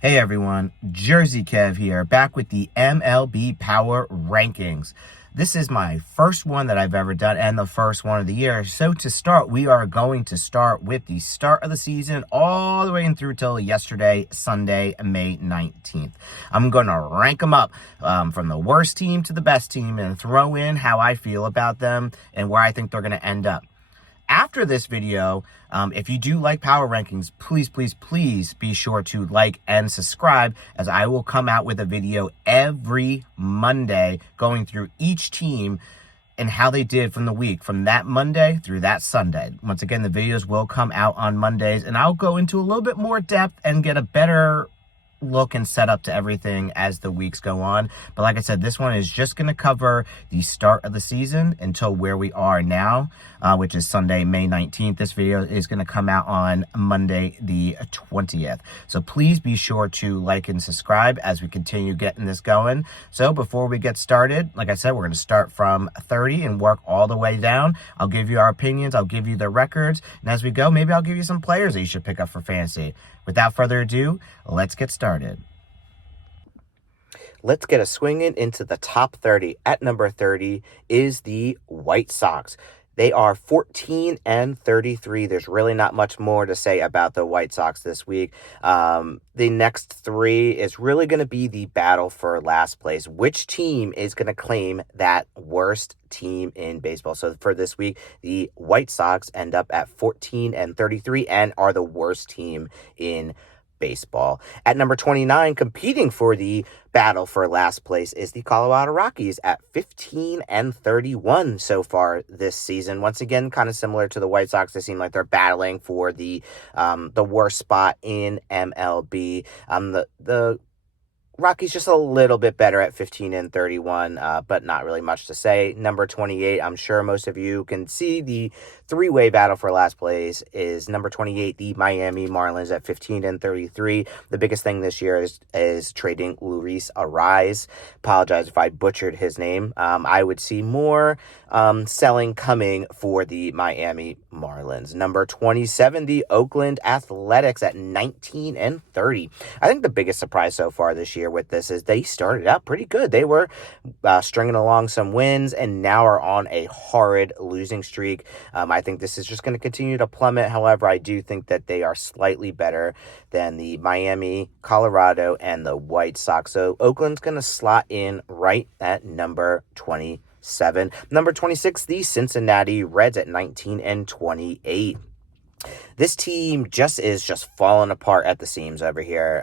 Hey everyone, Jersey Kev here, back with the MLB Power Rankings. This is my first one that I've ever done and the first one of the year. So to start, we are going to start with the start of the season all the way in through till yesterday, Sunday, May 19th. I'm going to rank them up from the worst team to the best team and throw in how I feel about them and where I think they're going to end up. After this video, if you do like Power Rankings, please be sure to like and subscribe, as I will come out with a video every Monday going through each team and how they did from the week, from that Monday through that Sunday. Once again, the videos will come out on Mondays, and I'll go into a little bit more depth and get a better look and set up to everything as the weeks go on. But like I said, this one is just going to cover the start of the season until where we are now, which is Sunday, May 19th. This video is going to come out on Monday, the 20th. So please be sure to like and subscribe as we continue getting this going. So before we get started, like I said, we're going to start from 30 and work all the way down. I'll give you our opinions. I'll give you the records. And as we go, maybe I'll give you some players that you should pick up for fantasy. Without further ado, let's get started. Let's get a swinging into the top 30. At number 30 is the White Sox. They are 14 and 33. There's really not much more to say about the White Sox this week. The next three is really going to be the battle for last place. Which team is going to claim that worst team in baseball? So for this week, the White Sox end up at 14 and 33 and are the worst team in baseball. At number 29, competing for the battle for last place, is the Colorado Rockies at 15 and 31 so far this season. Once again, kind of similar to the White Sox. They seem like they're battling for the worst spot in MLB. The Rockies just a little bit better at 15 and 31, but not really much to say. Number 28, I'm sure most of you can see the three-way battle for last place is number 28, the Miami Marlins at 15 and 33. The biggest thing this year is trading Luis Arraez. Apologize if I butchered his name. I would see more selling coming for the Miami Marlins. Number 27, the Oakland Athletics at 19 and 30. I think the biggest surprise so far this year with this is they started out pretty good. They were stringing along some wins and now are on a horrid losing streak. I think this is just going to continue to plummet. However, I do think that they are slightly better than the Miami, Colorado, and the White Sox. So Oakland's going to slot in right at number 27. Number 26, the Cincinnati Reds at 19 and 28. This team is just falling apart at the seams over here.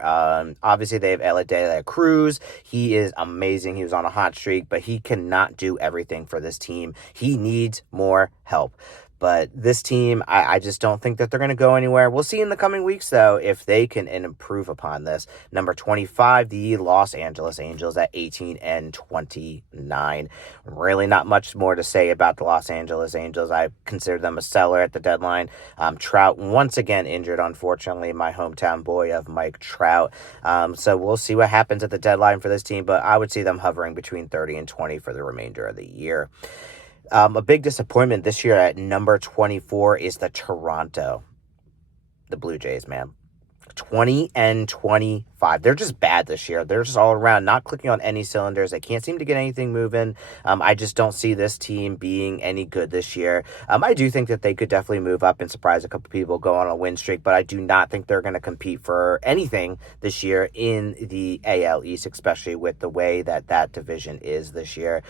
Obviously, they have Elliot De La Cruz. He is amazing. He was on a hot streak, but he cannot do everything for this team. He needs more help. But this team, I just don't think that they're going to go anywhere. We'll see in the coming weeks, though, if they can improve upon this. Number 25, the Los Angeles Angels at 18 and 29. Really not much more to say about the Los Angeles Angels. I consider them a seller at the deadline. Trout once again injured, unfortunately, my hometown boy of Mike Trout. So we'll see what happens at the deadline for this team, but I would see them hovering between 30 and 20 for the remainder of the year. A big disappointment this year at number 24 is the Blue Jays, man. 20 and 25. They're just bad this year. They're just all around, not clicking on any cylinders. They can't seem to get anything moving. I just don't see this team being any good this year. I do think that they could definitely move up and surprise a couple people, go on a win streak, but I do not think they're going to compete for anything this year in the AL East, especially with the way that division is this year.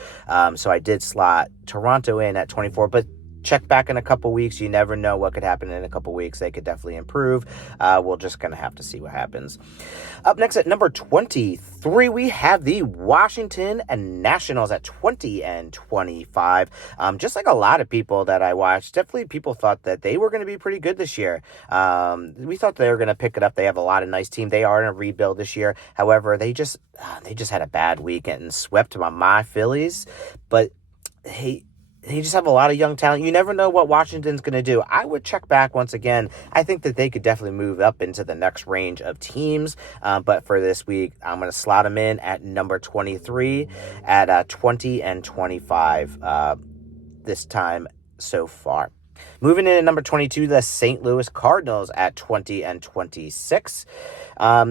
So I did slot Toronto in at 24, but check back in a couple weeks. You never know what could happen in a couple weeks. They could definitely improve. We're just going to have to see what happens. Up next at number 23, we have the Washington Nationals at 20 and 25. Just like a lot of people that I watched, definitely people thought that they were going to be pretty good this year. We thought they were going to pick it up. They have a lot of nice team. They are in a rebuild this year. However, they just had a bad weekend and swept by my Phillies. But hey, they just have a lot of young talent. You never know what Washington's going to do. I would check back once again. I think that they could definitely move up into the next range of teams. But for this week, I'm going to slot them in at number 23 at 20 and 25 this time so far. Moving in at number 22, the St. Louis Cardinals at 20-26.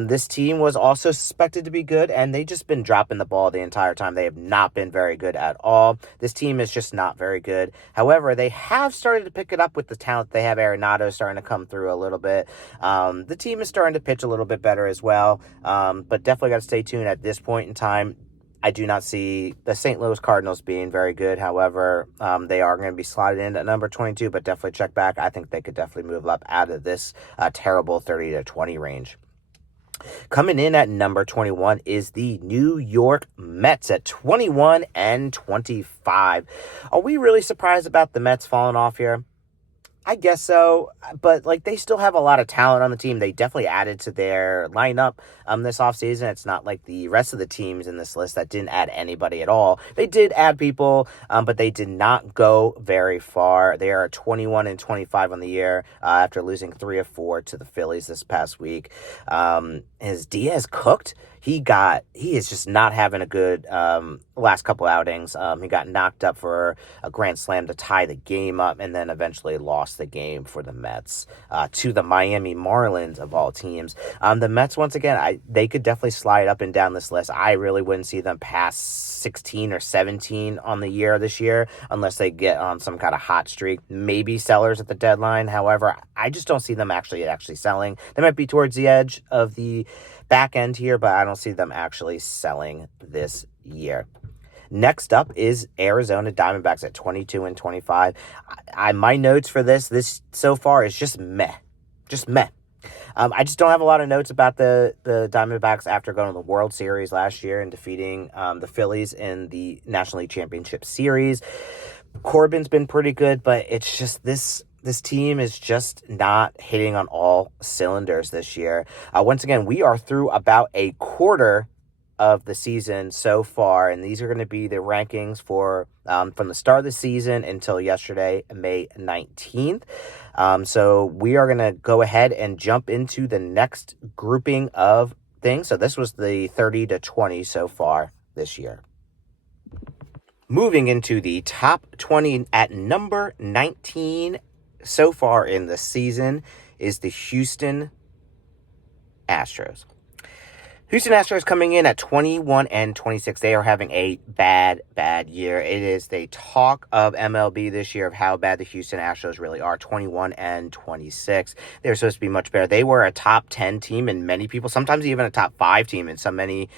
This team was also suspected to be good, and they've just been dropping the ball the entire time. They have not been very good at all. This team is just not very good. However, they have started to pick it up with the talent they have. Arenado starting to come through a little bit. The team is starting to pitch a little bit better as well, but definitely got to stay tuned at this point in time. I do not see the St. Louis Cardinals being very good. However, they are going to be slotted in at number 22, but definitely check back. I think they could definitely move up out of this terrible 30-20 range. Coming in at number 21 is the New York Mets at 21-25. Are we really surprised about the Mets falling off here? I guess so, but they still have a lot of talent on the team. They definitely added to their lineup this offseason. It's not like the rest of the teams in this list that didn't add anybody at all. They did add people, but they did not go very far. They are 21-25 on the year after losing 3 of 4 to the Phillies this past week. Is Diaz cooked? He is just not having a good last couple outings. He got knocked up for a grand slam to tie the game up, and then eventually lost the game for the Mets to the Miami Marlins of all teams. The Mets, once again, they could definitely slide up and down this list. I really wouldn't see them pass 16 or 17 on the year this year unless they get on some kind of hot streak. Maybe sellers at the deadline. However, I just don't see them actually selling. They might be towards the edge of the back end here, but I don't see them actually selling this year. Next up is Arizona Diamondbacks at 22-25. My notes for this so far is just meh. I just don't have a lot of notes about the Diamondbacks after going to the World Series last year and defeating the Phillies in the National League Championship Series. Corbin's been pretty good, but it's just this team is just not hitting on all cylinders this year. Once again, we are through about a quarter of the season so far, and these are going to be the rankings for from the start of the season until yesterday, May 19th. So we are going to go ahead and jump into the next grouping of things. So this was the 30-20 so far this year. Moving into the top 20 at number 19 so far in the season is the Houston Astros. Houston Astros coming in at 21-26. They are having a bad year. It is the talk of MLB this year of how bad the Houston Astros really are. 21-26. They're supposed to be much better. They were a top 10 team in many people, sometimes even a top 5 team in so many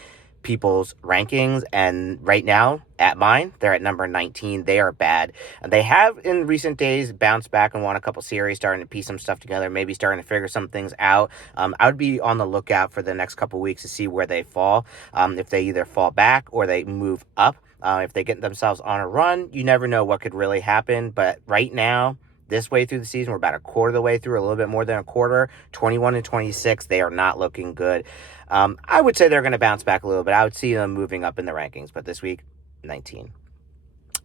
people's rankings, and right now at mine they're at number 19. They are bad, and they have in recent days bounced back and won a couple series, starting to piece some stuff together, maybe starting to figure some things out. I would be on the lookout for the next couple weeks to see where they fall, if they either fall back or they move up. If they get themselves on a run, you never know what could really happen, but right now, this way through the season, we're about a quarter of the way through, a little bit more than a quarter, 21-26. They are not looking good. I would say they're going to bounce back a little bit. I would see them moving up in the rankings, but this week, 19.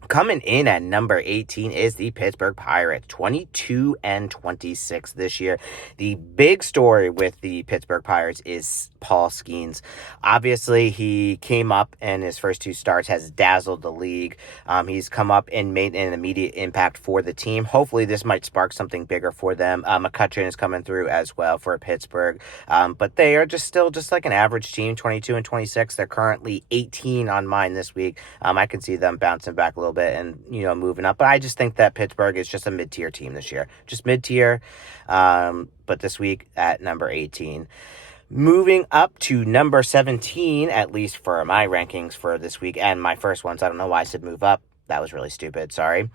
Coming in at number 18 is the Pittsburgh Pirates, 22-26 this year. The big story with the Pittsburgh Pirates is Paul Skeens. Obviously, he came up and his first 2 starts has dazzled the league. He's come up and made an immediate impact for the team. Hopefully, this might spark something bigger for them. McCutchen is coming through as well for Pittsburgh, but they are still like an average team, 22-26. They're currently 18 on mine this week. I can see them bouncing back a little bit and moving up, but I just think that Pittsburgh is just a mid-tier team this year, just mid-tier. But this week at number 18. Moving up to number 17, at least for my rankings for this week and my first ones. I don't know why I said move up. That was really stupid. Sorry.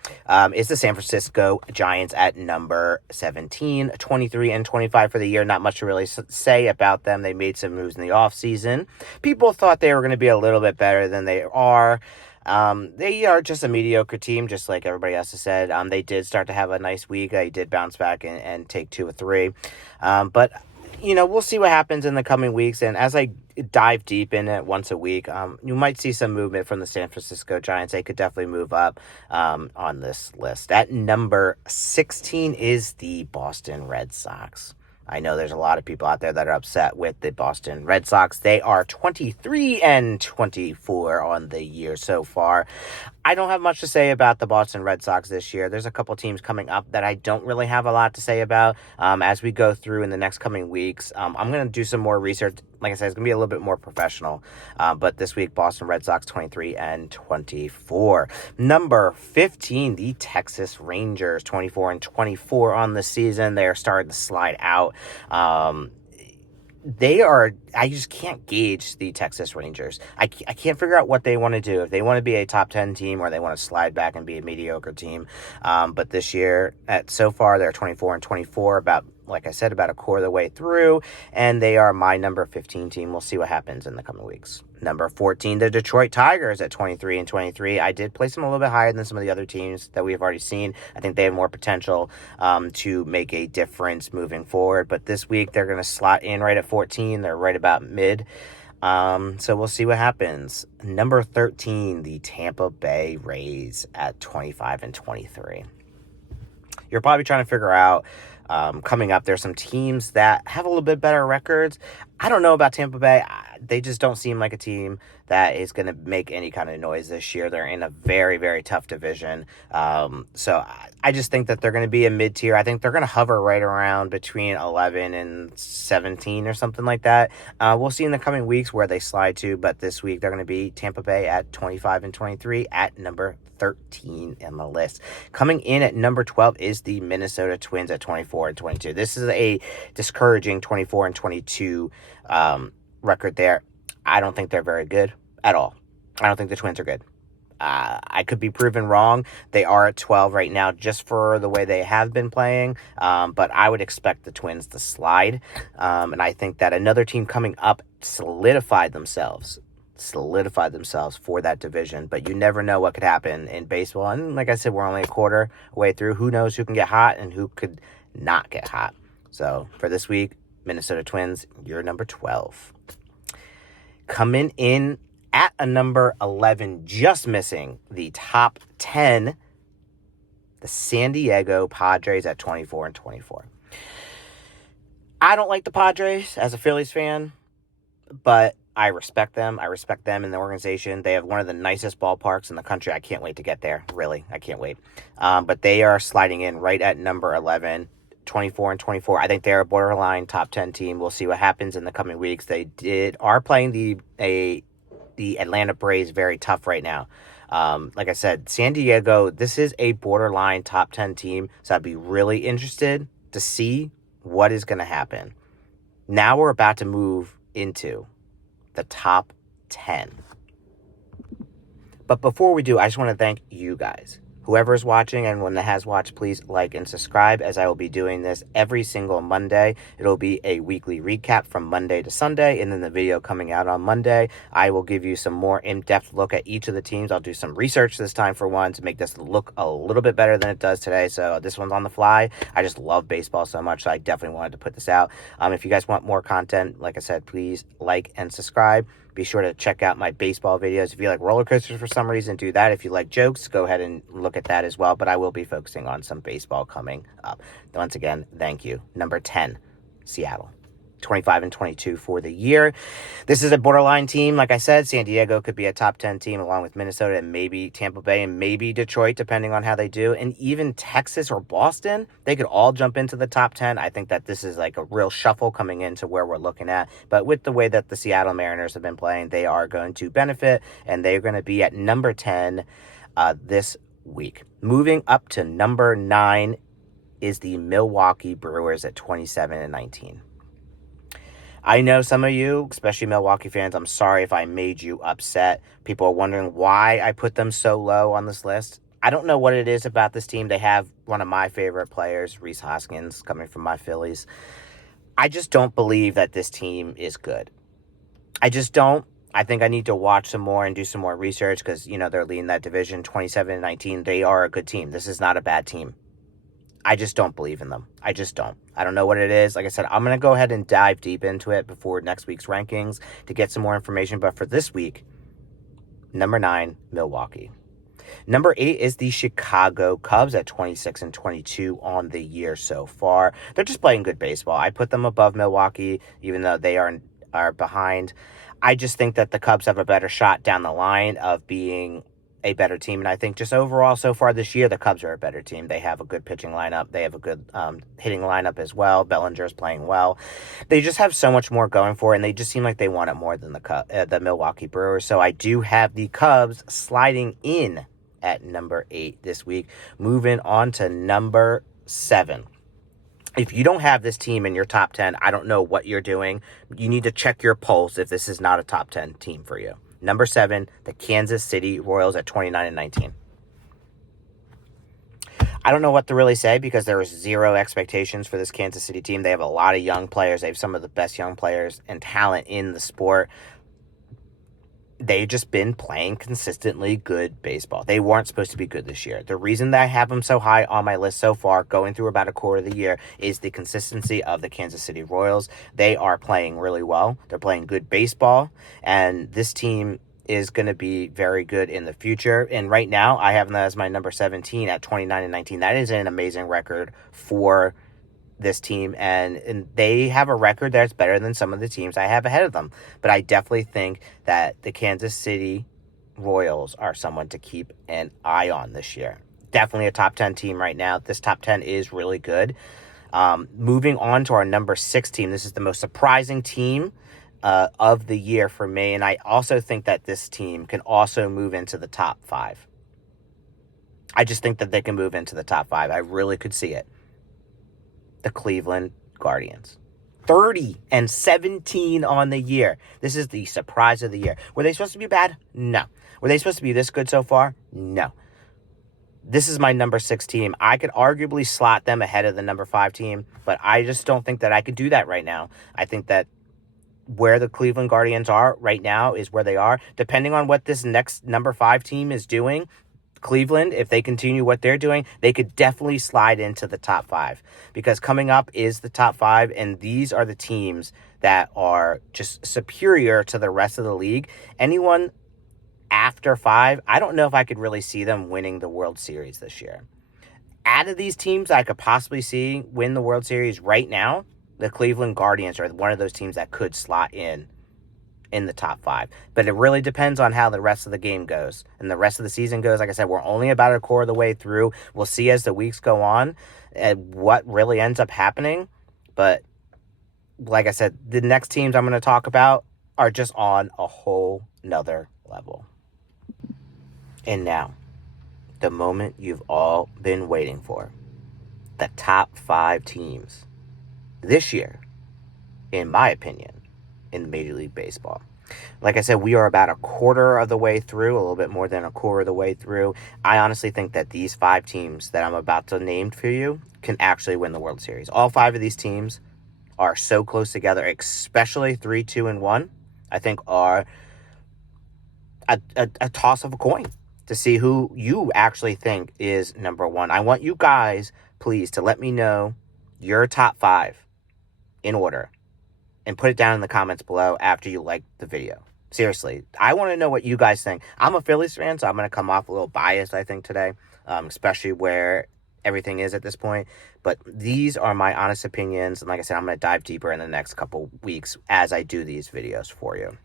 Is the San Francisco Giants at number 17, 23-25 for the year. Not much to really say about them. They made some moves in the offseason. People thought they were going to be a little bit better than they are. They are just a mediocre team, just like everybody else has said. They did start to have a nice week. They did bounce back and take 2 or 3. But we'll see what happens in the coming weeks. And as I dive deep in it once a week, you might see some movement from the San Francisco Giants. They could definitely move up on this list. At number 16 is the Boston Red Sox. I know there's a lot of people out there that are upset with the Boston Red Sox. They are 23-24 on the year so far. I don't have much to say about the Boston Red Sox this year. There's a couple teams coming up that I don't really have a lot to say about. As we go through in the next coming weeks, I'm going to do some more research. Like I said, it's going to be a little bit more professional. But this week, Boston Red Sox 23-24. Number 15, the Texas Rangers 24-24 on the season. They are starting to slide out. I just can't gauge the Texas Rangers. I can't figure out what they want to do. If they want to be a top 10 team or they want to slide back and be a mediocre team. But this year, so far, they're 24-24, like I said, about a quarter of the way through. And they are my number 15 team. We'll see what happens in the coming weeks. Number 14, the Detroit Tigers at 23-23. I did place them a little bit higher than some of the other teams that we've already seen. I think they have more potential to make a difference moving forward. But this week, they're going to slot in right at 14. They're right about mid. So we'll see what happens. Number 13, the Tampa Bay Rays at 25-23. You're probably trying to figure out, coming up, there's some teams that have a little bit better records. I don't know about Tampa Bay. They just don't seem like a team that is going to make any kind of noise this year. They're in a very, very tough division. So I just think that they're going to be a mid-tier. I think they're going to hover right around between 11 and 17 or something like that. We'll see in the coming weeks where they slide to, but this week they're going to be Tampa Bay at 25-23 at number 13 in the list. Coming in at number 12 is the Minnesota Twins at 24-22. This is a discouraging 24-22 record there. I don't think they're very good at all. I don't think the Twins are good. I could be proven wrong. They are at 12 right now just for the way they have been playing, but I would expect the Twins to slide, and I think that another team coming up solidified themselves for that division, but you never know what could happen in baseball, and like I said, we're only a quarter way through. Who knows who can get hot and who could not get hot. So for this week, Minnesota Twins, you're number 12. Coming in at a number 11, just missing the top 10, the San Diego Padres at 24-24. I don't like the Padres as a Phillies fan, but I respect them. I respect them in the organization. They have one of the nicest ballparks in the country. I can't wait to get there. Really, I can't wait. But they are sliding in right at number 11. 24-24. I think they're a borderline top 10 team. We'll see what happens in the coming weeks. They are playing the Atlanta Braves very tough right now. Like I said, San Diego, this is a borderline top 10 team, so I'd be really interested to see what is going to happen. Now we're about to move into the top 10. But before we do, I just want to thank you guys. Whoever is watching and one that has watched, please like and subscribe, as I will be doing this every single Monday. It'll be a weekly recap from Monday to Sunday, and then the video coming out on Monday. I will give you some more in-depth look at each of the teams. I'll do some research this time for one to make this look a little bit better than it does today. So this one's on the fly. I just love baseball so much, so I definitely wanted to put this out. If you guys want more content, like I said, please like and subscribe. Be sure to check out my baseball videos. If you like roller coasters for some reason, do that. If you like jokes, go ahead and look at that as well. But I will be focusing on some baseball coming up. Once again, thank you. Number 10, Seattle. 25-22 for the year. This is a borderline team. Like I said, San Diego could be a top 10 team along with Minnesota and maybe Tampa Bay and maybe Detroit, depending on how they do. And even Texas or Boston, they could all jump into the top 10. I think that this is like a real shuffle coming into where we're looking at. But with the way that the Seattle Mariners have been playing, they are going to benefit, and they're going to be at number 10 this week. Moving up to number 9 is the Milwaukee Brewers at 27-19. I know some of you, especially Milwaukee fans, I'm sorry if I made you upset. People are wondering why I put them so low on this list. I don't know what it is about this team. They have one of my favorite players, Rhys Hoskins, coming from my Phillies. I just don't believe that this team is good. I just don't. I think I need to watch some more and do some more research because, they're leading that division 27-19. They are a good team. This is not a bad team. I just don't believe in them. I just don't. I don't know what it is. Like I said, I'm going to go ahead and dive deep into it before next week's rankings to get some more information. But for this week, number 9, Milwaukee. Number 8 is the Chicago Cubs at 26-22 on the year so far. They're just playing good baseball. I put them above Milwaukee, even though they are behind. I just think that the Cubs have a better shot down the line of being a better team. And I think just overall so far this year, the Cubs are a better team. They have a good pitching lineup. They have a good hitting lineup as well. Bellinger's playing well. They just have so much more going for it, and they just seem like they want it more than the Milwaukee Brewers. So I do have the Cubs sliding in at number 8 this week. Moving on to number 7. If you don't have this team in your top 10, I don't know what you're doing. You need to check your pulse if this is not a top 10 team for you. Number 7, the Kansas City Royals at 29-19. I don't know what to really say because there was zero expectations for this Kansas City team. They have a lot of young players. They have some of the best young players and talent in the sport. They've just been playing consistently good baseball. They weren't supposed to be good this year. The reason that I have them so high on my list so far, going through about a quarter of the year, is the consistency of the Kansas City Royals. They are playing really well. They're playing good baseball, and this team is going to be very good in the future. And right now, I have them as my number 17 at 29-19. That is an amazing record for this team, and they have a record that's better than some of the teams I have ahead of them. But I definitely think that the Kansas City Royals are someone to keep an eye on this year. Definitely a top 10 team right now. This top 10 is really good. Moving on to our number 6 team. This is the most surprising team of the year for me, and I also think that this team can also move into the top 5. I just think that they can move into the top 5. I really could see it. The Cleveland Guardians. 30-17 on the year. This is the surprise of the year. Were they supposed to be bad? No. Were they supposed to be this good so far? No. This is my number 6 team. I could arguably slot them ahead of the number 5 team, but I just don't think that I could do that right now. I think that where the Cleveland Guardians are right now is where they are. Depending on what this next number 5 team is doing, Cleveland, if they continue what they're doing, they could definitely slide into the top 5, because coming up is the top 5, and these are the teams that are just superior to the rest of the league. Anyone after 5, I don't know if I could really see them winning the World Series this year. Out of these teams I could possibly see win the World Series right now, the Cleveland Guardians are one of those teams that could slot in the top 5. But it really depends on how the rest of the game goes and the rest of the season goes. Like I said, we're only about a quarter of the way through. We'll see as the weeks go on what really ends up happening. But like I said, the next teams I'm going to talk about are just on a whole nother level. And now, the moment you've all been waiting for. The top 5 teams this year, in my opinion, in Major League Baseball. Like I said, we are about a quarter of the way through, a little bit more than a quarter of the way through. I honestly think that these 5 teams that I'm about to name for you can actually win the World Series. All 5 of these teams are so close together, especially 3, 2, and 1, I think are a toss of a coin to see who you actually think is number 1. I want you guys, please, to let me know your top 5 in order, and put it down in the comments below after you like the video. Seriously, I want to know what you guys think. I'm a Phillies fan, so I'm going to come off a little biased, I think, today, especially where everything is at this point. But these are my honest opinions, and like I said, I'm going to dive deeper in the next couple weeks as I do these videos for you.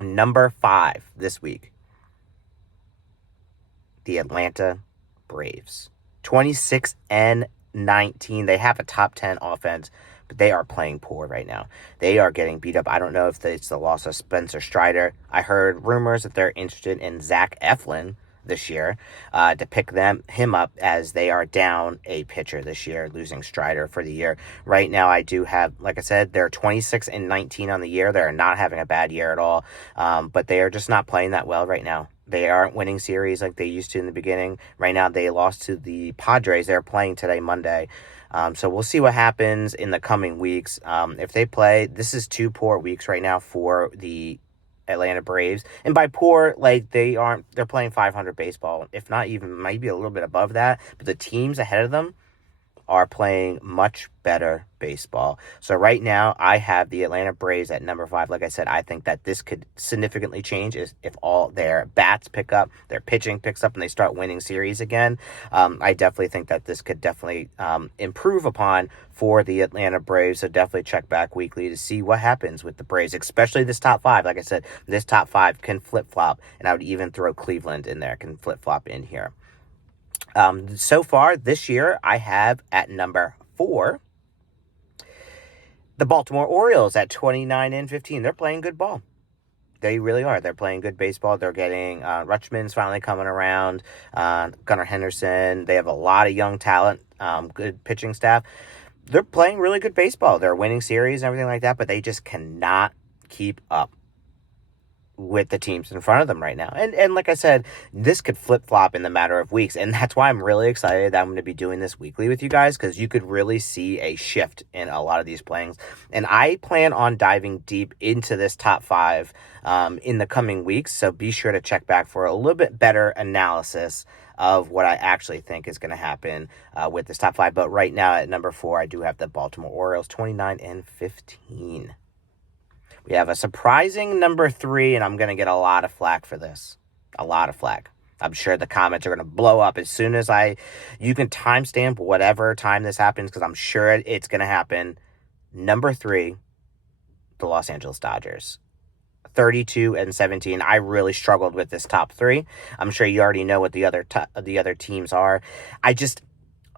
Number 5 this week, the Atlanta Braves. 26-19. They have a top 10 offense, but they are playing poor right now. They are getting beat up. I don't know if it's the loss of Spencer Strider. I heard rumors that they're interested in Zach Eflin this year to pick him up, as they are down a pitcher this year, losing Strider for the year. Right now, I do have, like I said, they're 26-19 on the year. They're not having a bad year at all, but they are just not playing that well right now. They aren't winning series like they used to in the beginning. Right now, they lost to the Padres. They're playing today, Monday. So we'll see what happens in the coming weeks. If they play, this is 2 poor weeks right now for the Atlanta Braves. And by poor, like they're playing 500 baseball, if not even maybe a little bit above that. But the teams ahead of them are playing much better baseball. So right now, I have the Atlanta Braves at number 5. Like I said, I think that this could significantly change if all their bats pick up, their pitching picks up, and they start winning series again. I definitely think that this could definitely improve upon for the Atlanta Braves. So definitely check back weekly to see what happens with the Braves, especially this top 5. Like I said, this top 5 can flip-flop, and I would even throw Cleveland in there, can flip-flop in here. So far this year, I have at number 4 the Baltimore Orioles at 29-15. They're playing good ball. They really are. They're playing good baseball. They're getting Rutschman's finally coming around. Gunnar Henderson. They have a lot of young talent, good pitching staff. They're playing really good baseball. They're winning series and everything like that, but they just cannot keep up with the teams in front of them right now. And like I said, this could flip-flop in the matter of weeks, and that's why I'm really excited that I'm going to be doing this weekly with you guys, because you could really see a shift in a lot of these playings. And I plan on diving deep into this top 5 in the coming weeks, so be sure to check back for a little bit better analysis of what I actually think is going to happen with this top 5. But right now at number 4, I do have the Baltimore Orioles, 29-15. We have a surprising number 3, and I'm going to get a lot of flack for this. A lot of flack. I'm sure the comments are going to blow up as soon as you can timestamp whatever time this happens, because I'm sure it's going to happen. Number 3, the Los Angeles Dodgers. 32-17. I really struggled with this top 3. I'm sure you already know what the other teams are.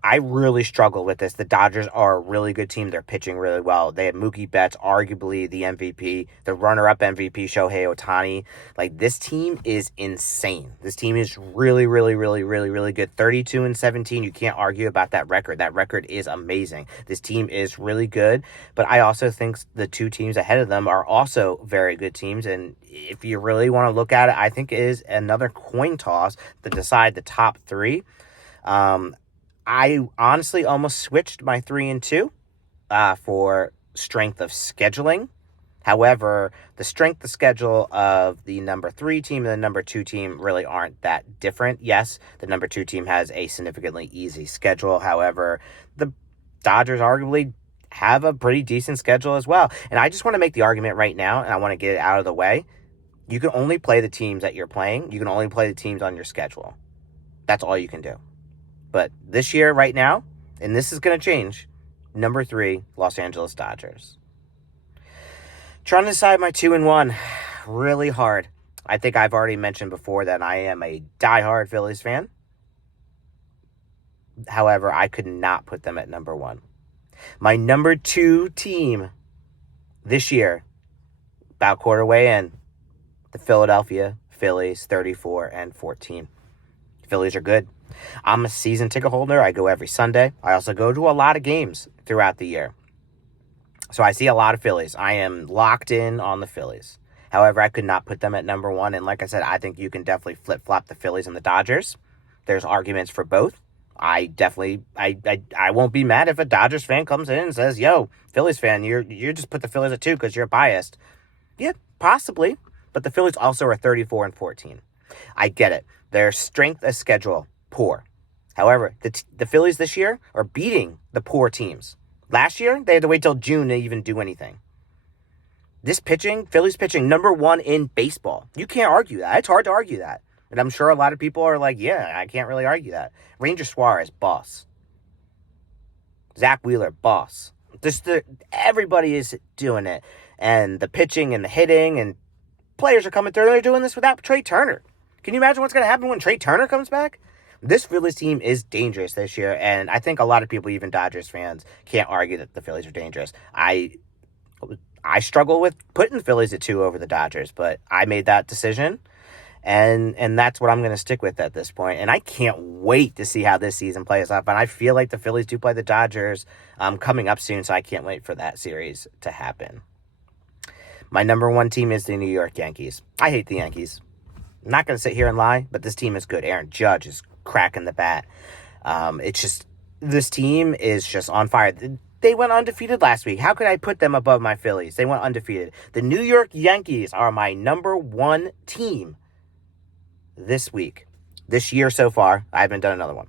I really struggle with this. The Dodgers are a really good team. They're pitching really well. They have Mookie Betts, arguably the MVP, the runner-up MVP, Shohei Ohtani. Like, this team is insane. This team is really, really, really, really, really good. 32-17. You can't argue about that record. That record is amazing. This team is really good, but I also think the 2 teams ahead of them are also very good teams. And if you really want to look at it, I think it is another coin toss to decide the top 3. I honestly almost switched my 3 and 2 for strength of scheduling. However, the strength of schedule of the number 3 team and the number 2 team really aren't that different. Yes, the number 2 team has a significantly easy schedule. However, the Dodgers arguably have a pretty decent schedule as well. And I just want to make the argument right now, and I want to get it out of the way. You can only play the teams that you're playing. You can only play the teams on your schedule. That's all you can do. But this year, right now, and this is going to change, number 3, Los Angeles Dodgers. Trying to decide my 2 and 1, really hard. I think I've already mentioned before that I am a diehard Phillies fan. However, I could not put them at number 1. My number 2 team this year, about quarter way in, the Philadelphia Phillies, 34-14. Phillies are good. I'm a season ticket holder. I go every Sunday. I also go to a lot of games throughout the year. So I see a lot of Phillies. I am locked in on the Phillies. However, I could not put them at number 1. And like I said, I think you can definitely flip-flop the Phillies and the Dodgers. There's arguments for both. I won't be mad if a Dodgers fan comes in and says, yo, Phillies fan, you just put the Phillies at 2 because you're biased. Yeah, possibly. But the Phillies also are 34-14. I get it. Their strength of schedule, poor. However, the Phillies this year are beating the poor teams. Last year, they had to wait till June to even do anything. This pitching, Phillies pitching, number 1 in baseball. You can't argue that. It's hard to argue that. And I'm sure a lot of people are like, yeah, I can't really argue that. Ranger Suarez, boss. Zach Wheeler, boss. Everybody is doing it. And the pitching and the hitting and players are coming through. They're doing this without Trey Turner. Can you imagine what's going to happen when Trey Turner comes back? This Phillies team is dangerous this year, and I think a lot of people, even Dodgers fans, can't argue that the Phillies are dangerous. I struggle with putting the Phillies at 2 over the Dodgers, but I made that decision, and that's what I'm going to stick with at this point. And I can't wait to see how this season plays out, and I feel like the Phillies do play the Dodgers coming up soon, so I can't wait for that series to happen. My number 1 team is the New York Yankees. I hate the Yankees. I'm not going to sit here and lie, but this team is good. Aaron Judge is cracking the bat. This team is just on fire. They went undefeated last week. How could I put them above my Phillies? They went undefeated. The New York Yankees are my number 1 team this week. This year so far. I haven't done another one.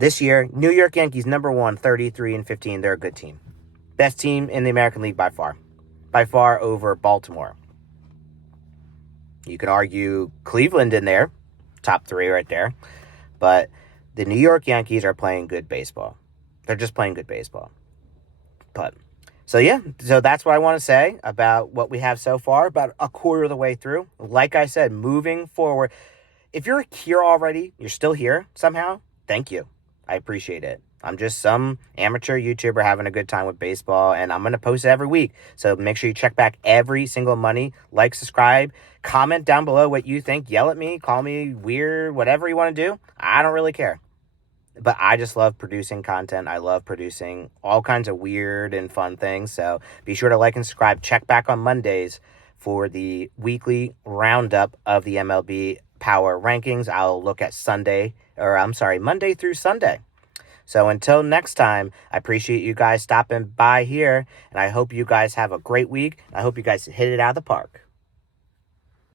This year, New York Yankees number 1, 33-15. They're a good team. Best team in the American League by far. By far over Baltimore. You can argue Cleveland in there. Top 3 right there. But the New York Yankees are playing good baseball. They're just playing good baseball. But, so that's what I want to say about what we have so far, about a quarter of the way through. Like I said, moving forward, if you're here already, you're still here somehow, thank you. I appreciate it. I'm just some amateur YouTuber having a good time with baseball, and I'm going to post it every week. So make sure you check back every single Monday. Like, subscribe, comment down below what you think. Yell at me, call me weird, whatever you want to do. I don't really care. But I just love producing content. I love producing all kinds of weird and fun things. So be sure to like and subscribe. Check back on Mondays for the weekly roundup of the MLB Power Rankings. I'll look at Monday through Sunday. So until next time, I appreciate you guys stopping by here, and I hope you guys have a great week. I hope you guys hit it out of the park.